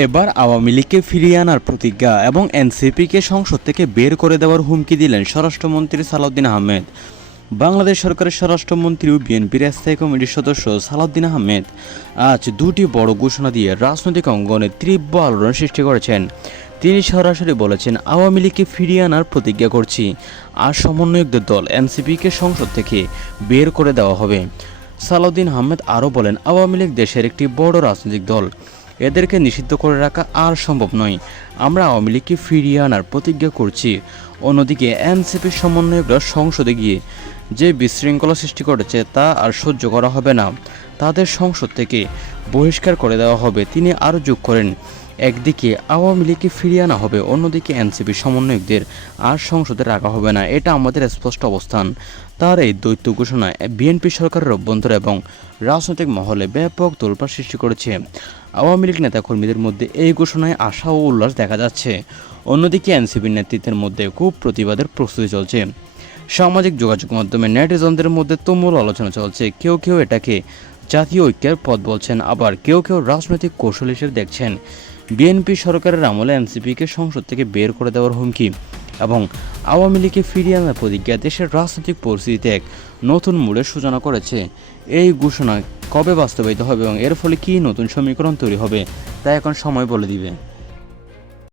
এবার আওয়ামী লীগকে ফিরিয়ে আনার প্রতিজ্ঞা এবং এনসিপিকে সংসদ থেকে বের করে দেওয়ার হুমকি দিলেন স্বরাষ্ট্রমন্ত্রী সালাউদ্দিন আহমেদ। বাংলাদেশ সরকারের স্বরাষ্ট্রমন্ত্রী ও বিএনপির স্থায়ী কমিটির সদস্য সালাউদ্দিন আহমেদ আজ দুটি বড় ঘোষণা দিয়ে রাজনৈতিক অঙ্গনে তীব্র আলোড়ন সৃষ্টি করেছেন। তিনি সরাসরি বলেছেন, আওয়ামী লীগকে ফিরিয়ে আনার প্রতিজ্ঞা করছি, আর সমন্বয়কদের দল এনসিপিকে সংসদ থেকে বের করে দেওয়া হবে। সালাউদ্দিন আহমেদ আরও বলেন, আওয়ামী লীগ দেশের একটি বড় রাজনৈতিক দল, এদেরকে নিষিদ্ধ করে রাখা আর সম্ভব নয়। আমরা আওয়ামী লীগকে ফিরিয়ে আনার প্রতিজ্ঞা করছি। অন্যদিকে এনসিপির সমন্বয়করা সংসদে গিয়ে যে বিশৃঙ্খলা সৃষ্টি করেছে তা আর সহ্য করা হবে না, তাদের সংসদ থেকে বহিষ্কার করে দেওয়া হবে। তিনি আরও যোগ করেন, একদিকে আওয়ামী লীগকে ফিরিয়ে আনা হবে, অন্যদিকে এনসিপি সমন্বয়কদের আর সংসদে রাখা হবে না, এটা আমাদের স্পষ্ট অবস্থান। তার এই দ্বৈত ঘোষণায় বিএনপি সরকারের অভ্যন্তর এবং রাজনৈতিক মহলে ব্যাপক তোলপাড় সৃষ্টি করেছে। আওয়ামী লীগ নেতাকর্মীদের মধ্যে এই ঘোষণায় আশা ও উল্লাস দেখা যাচ্ছে। অন্যদিকে এনসিপির নেতৃত্বের মধ্যে খুব প্রতিবাদের প্রস্তুতি চলছে। সামাজিক যোগাযোগ মাধ্যমে নেটিজনদের মধ্যে তুমুল আলোচনা চলছে। কেউ কেউ এটাকে জাতীয় ঐক্যের পথ বলছেন, আবার কেউ কেউ রাজনৈতিক কৌশল হিসেবে দেখছেন। বিএনপি সরকারের আমলে এনসিপিকে সংসদ থেকে বের করে দেওয়ার হুমকি এবং আওয়ামী লীগকে ফিরিয়ে আনার প্রতিজ্ঞা দেশের রাজনৈতিক পরিস্থিতিতে এক নতুন মোড়ের সূচনা করেছে। এই ঘোষণা কবে বাস্তবায়িত হবে এবং এর ফলে কী নতুন সমীকরণ তৈরি হবে তা এখন সময় বলে দিবে।